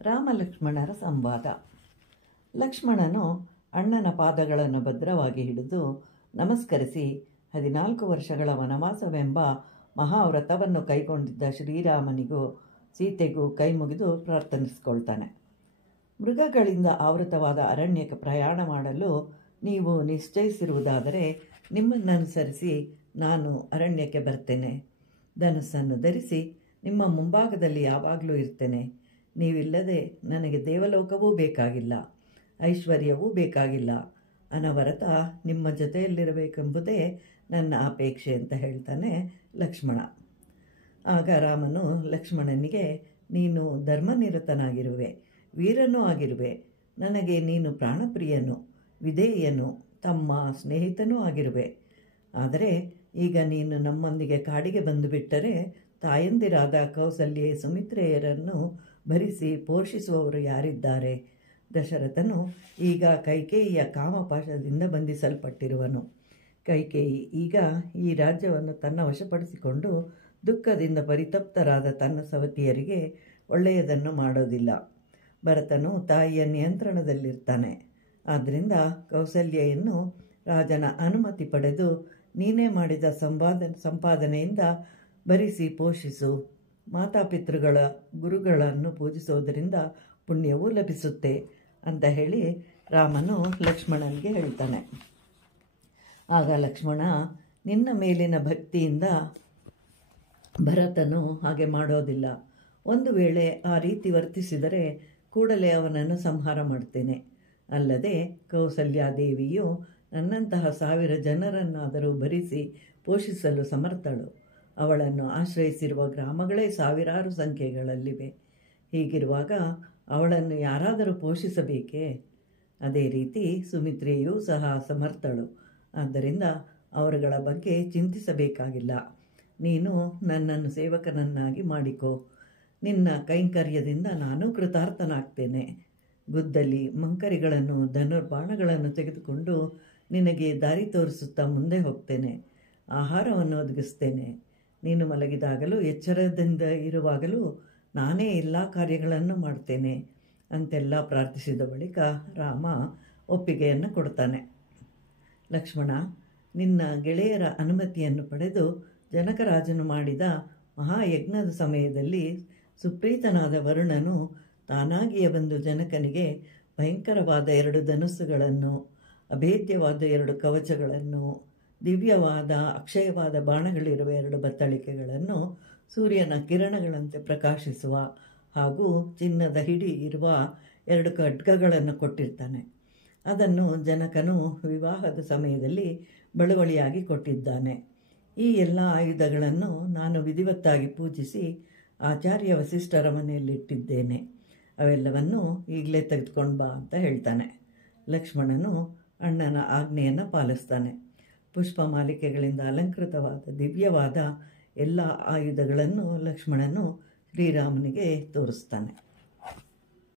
ರಾಮ-ಲಕ್ಷ್ಮಣರ ಸಂವಾದ. ಲಕ್ಷ್ಮಣನು ಅಣ್ಣನ ಪಾದಗಳನ್ನು ಭದ್ರವಾಗಿ ಹಿಡಿದು ನಮಸ್ಕರಿಸಿ 14 ವರ್ಷಗಳ ವನವಾಸವೆಂಬ ಮಹಾವ್ರತವನ್ನು ಕೈಗೊಂಡಿದ್ದ ಶ್ರೀರಾಮನಿಗೂ ಸೀತೆಗೂ ಕೈ ಮುಗಿದು ಪ್ರಾರ್ಥನಿಸಿಕೊಳ್ತಾನೆ. ಮೃಗಗಳಿಂದ ಆವೃತವಾದ ಅರಣ್ಯಕ್ಕೆ ಪ್ರಯಾಣ ಮಾಡಲು ನೀವು ನಿಶ್ಚಯಿಸಿರುವುದಾದರೆ ನಿಮ್ಮನ್ನನುಸರಿಸಿ ನಾನು ಅರಣ್ಯಕ್ಕೆ ಬರ್ತೇನೆ. ಧನಸ್ಸನ್ನು ಧರಿಸಿ ನಿಮ್ಮ ಮುಂಭಾಗದಲ್ಲಿ ಯಾವಾಗಲೂ ಇರ್ತೇನೆ. ನೀವಿಲ್ಲದೆ ನನಗೆ ದೇವಲೋಕವೂ ಬೇಕಾಗಿಲ್ಲ, ಐಶ್ವರ್ಯವೂ ಬೇಕಾಗಿಲ್ಲ. ಅನವರತ ನಿಮ್ಮ ಜೊತೆಯಲ್ಲಿರಬೇಕೆಂಬುದೇ ನನ್ನ ಅಪೇಕ್ಷೆ ಅಂತ ಹೇಳ್ತಾನೆ ಲಕ್ಷ್ಮಣ. ಆಗ ರಾಮನು ಲಕ್ಷ್ಮಣನಿಗೆ, ನೀನು ಧರ್ಮನಿರತನಾಗಿರುವೆ, ವೀರನೂ ಆಗಿರುವೆ. ನನಗೆ ನೀನು ಪ್ರಾಣಪ್ರಿಯನು, ವಿಧೇಯನು, ತಮ್ಮ, ಸ್ನೇಹಿತನೂ ಆಗಿರುವೆ. ಆದರೆ ಈಗ ನೀನು ನಮ್ಮೊಂದಿಗೆ ಕಾಡಿಗೆ ಬಂದು ಬಿಟ್ಟರೆ ತಾಯಂದಿರಾದ ಕೌಸಲ್ಯೆ ಸುಮಿತ್ರೆಯರನ್ನು ಭರಿಸಿ ಪೋಷಿಸುವವರು ಯಾರಿದ್ದಾರೆ? ದಶರಥನು ಈಗ ಕೈಕೇಯಿಯ ಕಾಮಪಾಶದಿಂದ ಬಂಧಿಸಲ್ಪಟ್ಟಿರುವನು. ಕೈಕೇಯಿ ಈಗ ಈ ರಾಜ್ಯವನ್ನು ತನ್ನ ವಶಪಡಿಸಿಕೊಂಡು ದುಃಖದಿಂದ ಪರಿತಪ್ತರಾದ ತನ್ನ ಸವತಿಯರಿಗೆ ಒಳ್ಳೆಯದನ್ನು ಮಾಡೋದಿಲ್ಲ. ಭರತನು ತಾಯಿಯ ನಿಯಂತ್ರಣದಲ್ಲಿರ್ತಾನೆ. ಆದ್ದರಿಂದ ಕೌಸಲ್ಯೆಯನ್ನು ರಾಜನ ಅನುಮತಿ ಪಡೆದು ನೀನೇ ಮಾಡಿದ ಸಂಪಾದನೆಯಿಂದ ಭರಿಸಿ ಪೋಷಿಸು. ಮಾತಾಪಿತೃಗಳ ಗುರುಗಳನ್ನು ಪೂಜಿಸೋದರಿಂದ ಪುಣ್ಯವೂ ಲಭಿಸುತ್ತೆ ಅಂತ ಹೇಳಿ ರಾಮನು ಲಕ್ಷ್ಮಣನಿಗೆ ಹೇಳ್ತಾನೆ. ಆಗ ಲಕ್ಷ್ಮಣ, ನಿನ್ನ ಮೇಲಿನ ಭಕ್ತಿಯಿಂದ ಭರತನು ಹಾಗೆ ಮಾಡೋದಿಲ್ಲ. ಒಂದು ವೇಳೆ ಆ ರೀತಿ ವರ್ತಿಸಿದರೆ ಕೂಡಲೇ ಅವನನ್ನು ಸಂಹಾರ ಮಾಡ್ತೇನೆ. ಅಲ್ಲದೆ ಕೌಸಲ್ಯಾದೇವಿಯು ನನ್ನಂತಹ 1000 ಜನರನ್ನಾದರೂ ಭರಿಸಿ ಪೋಷಿಸಲು ಸಮರ್ಥಳು. ಅವಳನ್ನು ಆಶ್ರಯಿಸಿರುವ ಗ್ರಾಮಗಳೇ ಸಾವಿರಾರು ಸಂಖ್ಯೆಗಳಲ್ಲಿವೆ. ಹೀಗಿರುವಾಗ ಅವಳನ್ನು ಯಾರಾದರೂ ಪೋಷಿಸಬೇಕೇ? ಅದೇ ರೀತಿ ಸುಮಿತ್ರೆಯೂ ಸಹ ಸಮರ್ಥಳು. ಆದ್ದರಿಂದ ಅವರುಗಳ ಬಗ್ಗೆ ಚಿಂತಿಸಬೇಕಾಗಿಲ್ಲ. ನೀನು ನನ್ನನ್ನು ಸೇವಕನನ್ನಾಗಿ ಮಾಡಿಕೋ. ನಿನ್ನ ಕೈಂಕರ್ಯದಿಂದ ನಾನೂ ಕೃತಾರ್ಥನಾಗ್ತೇನೆ. ಗುದ್ದಲಿ, ಮಂಕರಿಗಳನ್ನು, ಧನುರ್ಬಾಣಗಳನ್ನು ತೆಗೆದುಕೊಂಡು ನಿನಗೆ ದಾರಿ ತೋರಿಸುತ್ತಾ ಮುಂದೆ ಹೋಗ್ತೇನೆ. ಆಹಾರವನ್ನು ಒದಗಿಸ್ತೇನೆ. ನೀನು ಮಲಗಿದಾಗಲೂ ಎಚ್ಚರದಿಂದ ಇರುವಾಗಲೂ ನಾನೇ ಎಲ್ಲ ಕಾರ್ಯಗಳನ್ನು ಮಾಡ್ತೇನೆ ಅಂತೆಲ್ಲ ಪ್ರಾರ್ಥಿಸಿದ ಬಳಿಕ ರಾಮ ಒಪ್ಪಿಗೆಯನ್ನು ಕೊಡ್ತಾನೆ. ಲಕ್ಷ್ಮಣ, ನಿನ್ನ ಗೆಳೆಯರ ಅನುಮತಿಯನ್ನು ಪಡೆದು ಜನಕರಾಜನು ಮಾಡಿದ ಮಹಾಯಜ್ಞದ ಸಮಯದಲ್ಲಿ ಸುಪ್ರೀತನಾದ ವರುಣನು ತಾನಾಗಿಯೇ ಬಂದು ಜನಕನಿಗೆ ಭಯಂಕರವಾದ 2 ಧನುಸ್ಸುಗಳನ್ನು, ಅಭೇದ್ಯವಾದ 2 ಕವಚಗಳನ್ನು, ದಿವ್ಯವಾದ ಅಕ್ಷಯವಾದ ಬಾಣಗಳಿರುವ 2 ಬತ್ತಳಿಕೆಗಳನ್ನು, ಸೂರ್ಯನ ಕಿರಣಗಳಂತೆ ಪ್ರಕಾಶಿಸುವ ಹಾಗೂ ಚಿನ್ನದ ಹಿಡಿ ಇರುವ 2 ಖಡ್ಗಗಳನ್ನು ಕೊಟ್ಟಿರ್ತಾನೆ. ಅದನ್ನು ಜನಕನು ವಿವಾಹದ ಸಮಯದಲ್ಲಿ ಬಳುವಳಿಯಾಗಿ ಕೊಟ್ಟಿದ್ದಾನೆ. ಈ ಎಲ್ಲ ಆಯುಧಗಳನ್ನು ನಾನು ವಿಧಿವತ್ತಾಗಿ ಪೂಜಿಸಿ ಆಚಾರ್ಯ ವಸಿಷ್ಠರ ಮನೆಯಲ್ಲಿಟ್ಟಿದ್ದೇನೆ. ಅವೆಲ್ಲವನ್ನು ಈಗಲೇ ತೆಗೆದುಕೊಂಡು ಬಾ ಅಂತ ಹೇಳ್ತಾನೆ. ಲಕ್ಷ್ಮಣನು ಅಣ್ಣನ ಆಜ್ಞೆಯನ್ನು ಪಾಲಿಸ್ತಾನೆ. ಪುಷ್ಪಮಾಲಿಕೆಗಳಿಂದ ಅಲಂಕೃತವಾದ ದಿವ್ಯವಾದ ಎಲ್ಲ ಆಯುಧಗಳನ್ನು ಲಕ್ಷ್ಮಣನು ಶ್ರೀರಾಮನಿಗೆ ತೋರಿಸ್ತಾನೆ.